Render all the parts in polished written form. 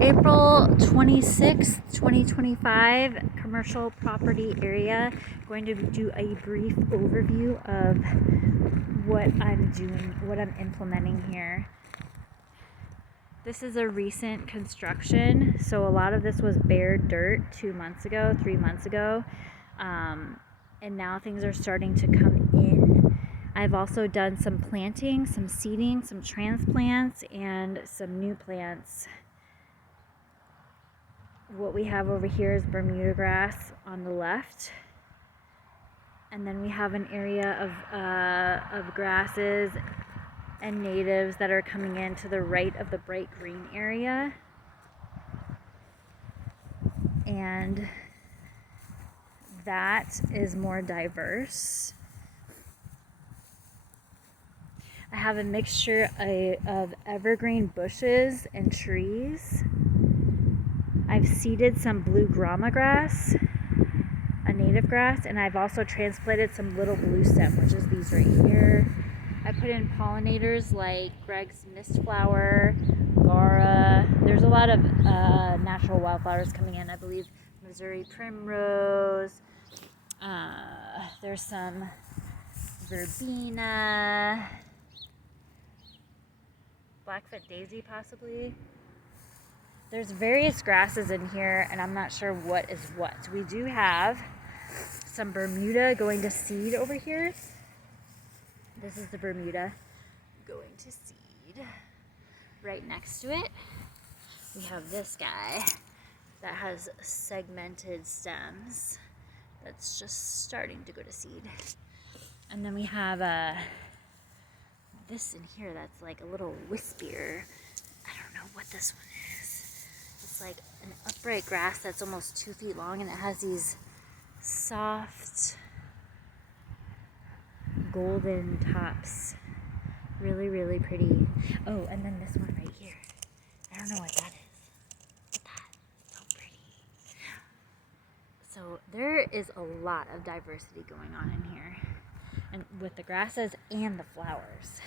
April 26th, 2025, commercial property area. Going to do a brief overview of what I'm doing, what I'm implementing here. This is a recent construction, so a lot of this was bare dirt 2 months ago, 3 months ago, and now things are starting to come in. I've also done some planting, some seeding, some transplants, and some new plants. What we have over here is Bermuda grass on the left, and then we have an area of grasses and natives that are coming in to the right of the bright green area. And that is more diverse. I have a mixture of evergreen bushes and trees. I've seeded some blue grama grass, a native grass, and I've also transplanted some little blue stem, which is these right here. I put in pollinators like Greg's mistflower, Gara. There's a lot of natural wildflowers coming in. I believe Missouri primrose. There's some verbena, Blackfoot daisy possibly. There's various grasses in here, and I'm not sure what is what. We do have some Bermuda going to seed over here. This is the Bermuda going to seed. Right next to it, we have this guy that has segmented stems that's just starting to go to seed. And then we have this in here that's like a little wispier. I don't know what this one is. It's like an upright grass that's almost 2 feet long, and it has these soft golden tops. Really, really pretty. Oh, and then this one right here. I don't know what that is. Look at that. So pretty. So there is a lot of diversity going on in here, and with the grasses and the flowers.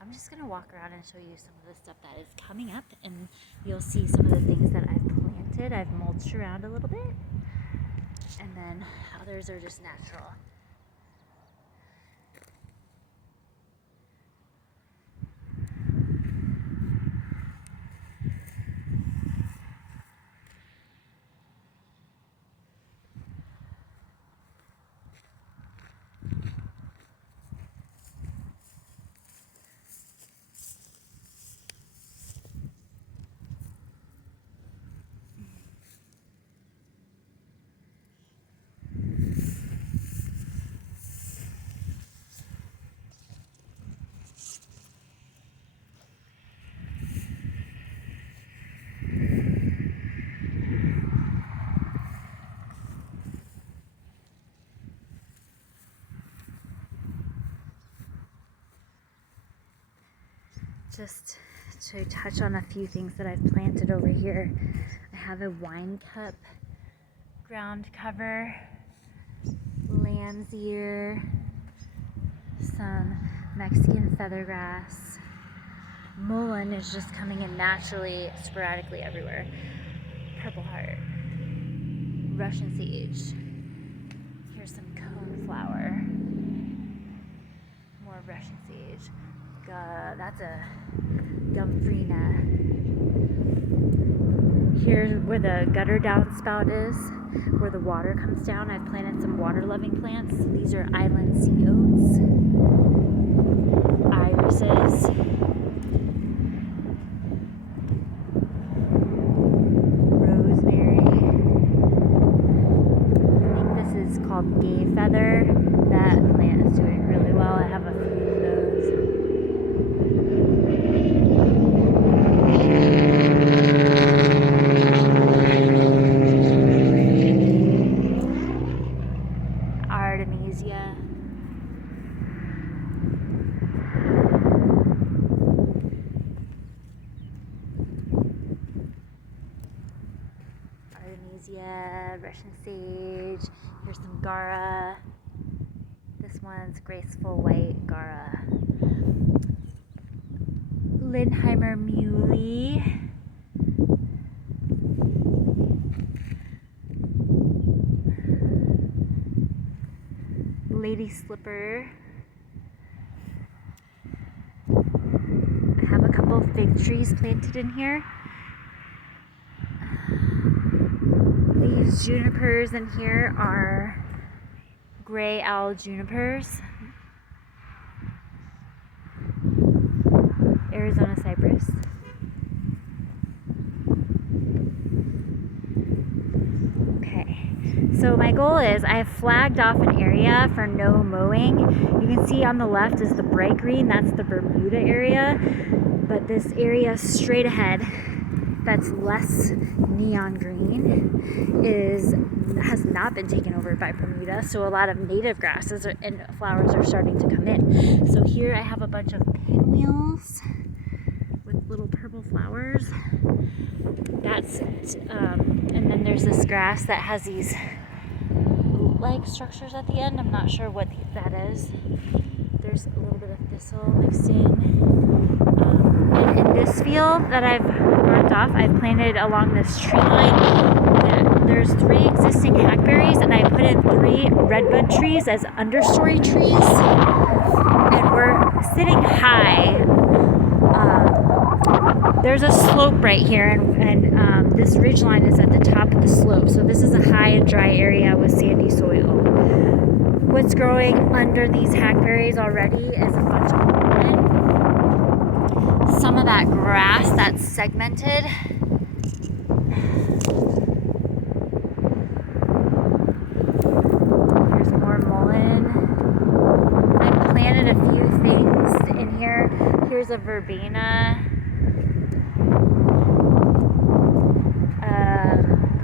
I'm just going to walk around and show you some of the stuff that is coming up, and you'll see some of the things that I've planted. I've mulched around a little bit, and then others are just natural. Just to touch on a few things that I've planted over here, I have a wine cup ground cover, lamb's ear, some Mexican feathergrass. Mullein is just coming in naturally, sporadically everywhere. Purple heart, Russian sage. Here's some coneflower, more Russian sage. That's a Gumfrina. Here's where the gutter downspout is, where the water comes down. I've planted some water-loving plants. These are island sea oats, irises, rosemary. I think this is called gay feather. That plant is doing really well. I have a few of those. Artemisia. Artemisia, Russian sage. Here's some Gara. This one's graceful white Gara. Lindheimer muley. Lady slipper. I have a couple of fig trees planted in here. These junipers in here are gray owl junipers. Arizona cypress. Okay, so my goal is I have flagged off an area for no mowing. You can see on the left is the bright green, that's the Bermuda area, but this area straight ahead that's less neon green has not been taken over by Bermuda, so a lot of native grasses and flowers are starting to come in. So here I have a bunch of pinwheels with little purple flowers. That's and then there's this grass that has these boot-like structures at the end. I'm not sure what that is. There's a little bit of thistle mixed in. And in this field that I've marked off, I've planted along this tree line. There's 3 existing hackberries, and I put in 3 redbud trees as understory trees. And we're sitting high. There's a slope right here, and this ridge line is at the top of the slope. So this is a high and dry area with sandy soil. What's growing under these hackberries already is a bunch of mullein. Some of that grass that's segmented. Here's more mullein. I planted a few things in here. Here's a verbena.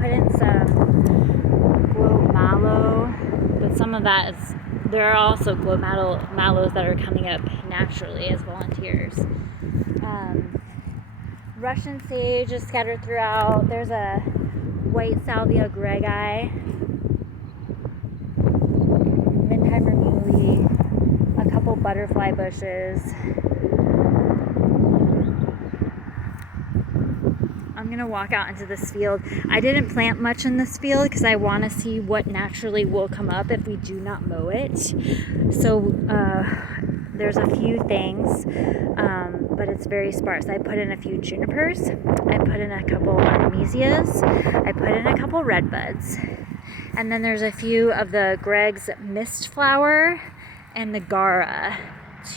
Put in some globe mallow, but some of that is, there are also globe mallows that are coming up naturally as volunteers. Russian sage is scattered throughout. There's a white salvia greggii, Lindheimer muley, a couple butterfly bushes. I'm gonna walk out into this field. I didn't plant much in this field because I want to see what naturally will come up if we do not mow it. So there's a few things, but it's very sparse. I put in a few junipers. I put in a couple artemisias. I put in a couple redbuds. And then there's a few of the Greg's mist flower and the Gara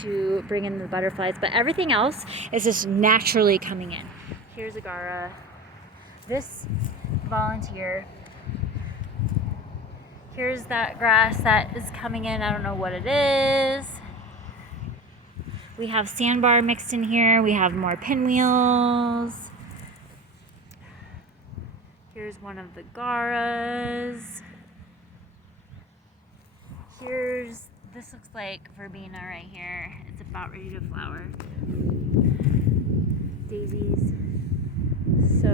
to bring in the butterflies. But everything else is just naturally coming in. Here's a Gara. This volunteer. Here's that grass that is coming in. I don't know what it is. We have sandbar mixed in here. We have more pinwheels. Here's one of the Garas. This looks like verbena right here. It's about ready to flower. Daisies. So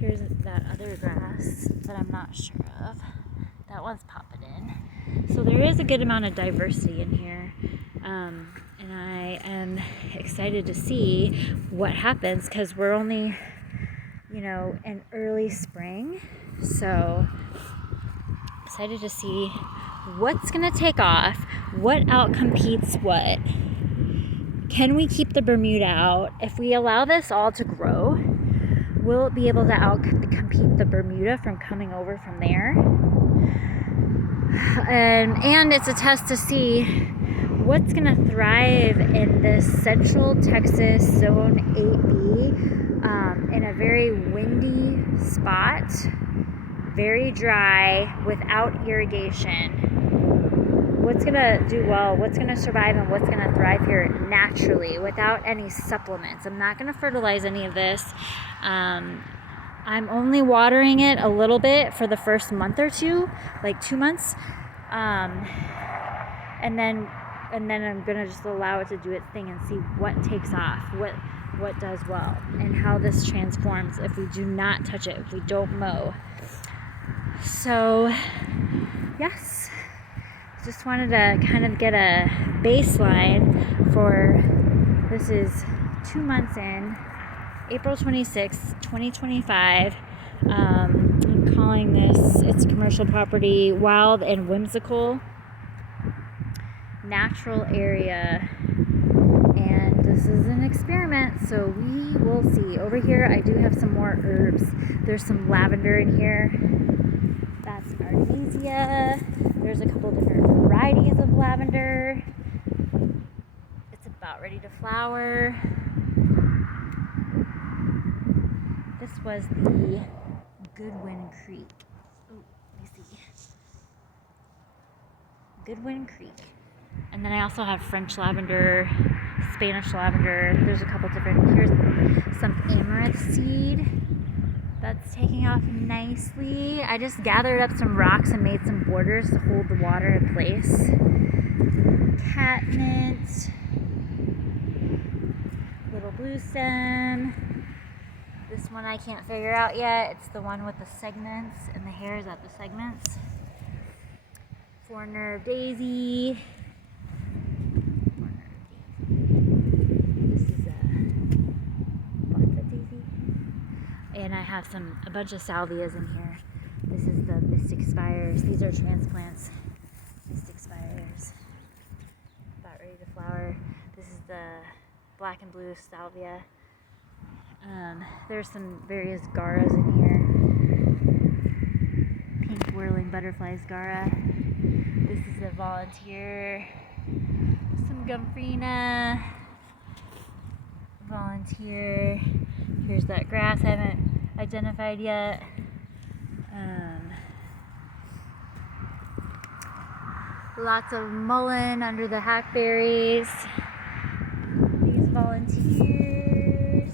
here's that other grass that I'm not sure of. That one's popping in. So there is a good amount of diversity in here. And I am excited to see what happens because we're only, in early spring. So excited to see what's going to take off, what outcompetes what. Can we keep the Bermuda out? If we allow this all to grow, will it be able to outcompete the Bermuda from coming over from there? And it's a test to see what's going to thrive in this central Texas zone 8B in a very windy spot, very dry, without irrigation. What's going to do well, what's going to survive, and what's going to thrive here naturally without any supplements. I'm not going to fertilize any of this. I'm only watering it a little bit for the first month or two, like 2 months. And then I'm going to just allow it to do its thing and see what takes off, what does well, and how this transforms if we do not touch it, if we don't mow. So, yes. Just wanted to kind of get a baseline for This is 2 months in, April 26th, 2025. I'm calling this, it's commercial property, wild and whimsical natural area. And this is an experiment, so we will see. Over here, I do have some more herbs. There's some lavender in here. That's an artemisia. There's a couple different varieties of lavender. It's about ready to flower. This was the Goodwin Creek. Oh, let me see. Goodwin Creek. And then I also have French lavender, Spanish lavender. There's a couple different, here's some amaranth seed that's taking off nicely. I just gathered up some rocks and made some borders to hold the water in place. Catmint, little blue stem. This one I can't figure out yet. It's the one with the segments and the hairs at the segments. Four-nerve daisy. And I have a bunch of salvias in here. This is the Mystic Spires. These are transplants. Mystic Spires. About ready to flower. This is the black and blue salvia. There's some various garas in here. Pink whirling butterflies gara. This is a volunteer. Some Gumfrina. Volunteer. Here's that grass I haven't identified yet. Lots of mullein under the hackberries. These volunteers.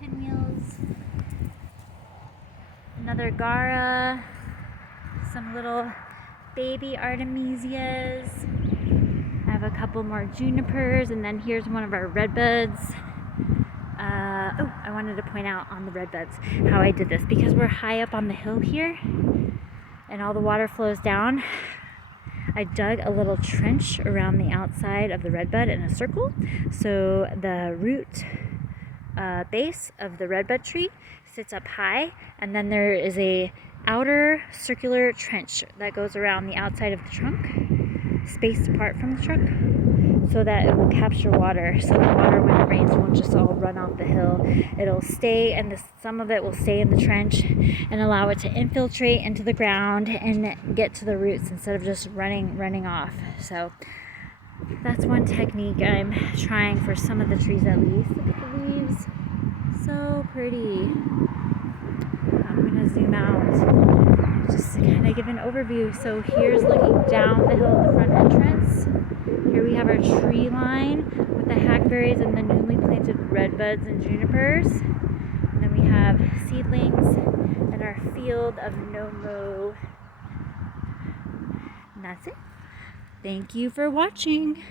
Pinwheels. Another gara. Some little baby artemisias. I have a couple more junipers, and then here's one of our redbuds. I wanted to point out on the redbuds how I did this, because we're high up on the hill here and all the water flows down. I dug a little trench around the outside of the redbud in a circle, so the root base of the redbud tree sits up high, and then there is a outer circular trench that goes around the outside of the trunk, spaced apart from the trunk, so that it will capture water, so the water, when it rains, won't just all run off the hill. It'll stay, and some of it will stay in the trench and allow it to infiltrate into the ground and get to the roots instead of just running off. So that's one technique I'm trying for some of the trees at least. Look at the leaves, so pretty. I'm gonna zoom out just to kind of give an overview. So here's looking down the hill at the front entrance. Here we have our tree line with the hackberries and the newly planted redbuds and junipers. And then we have seedlings and our field of no-mow. And that's it. Thank you for watching.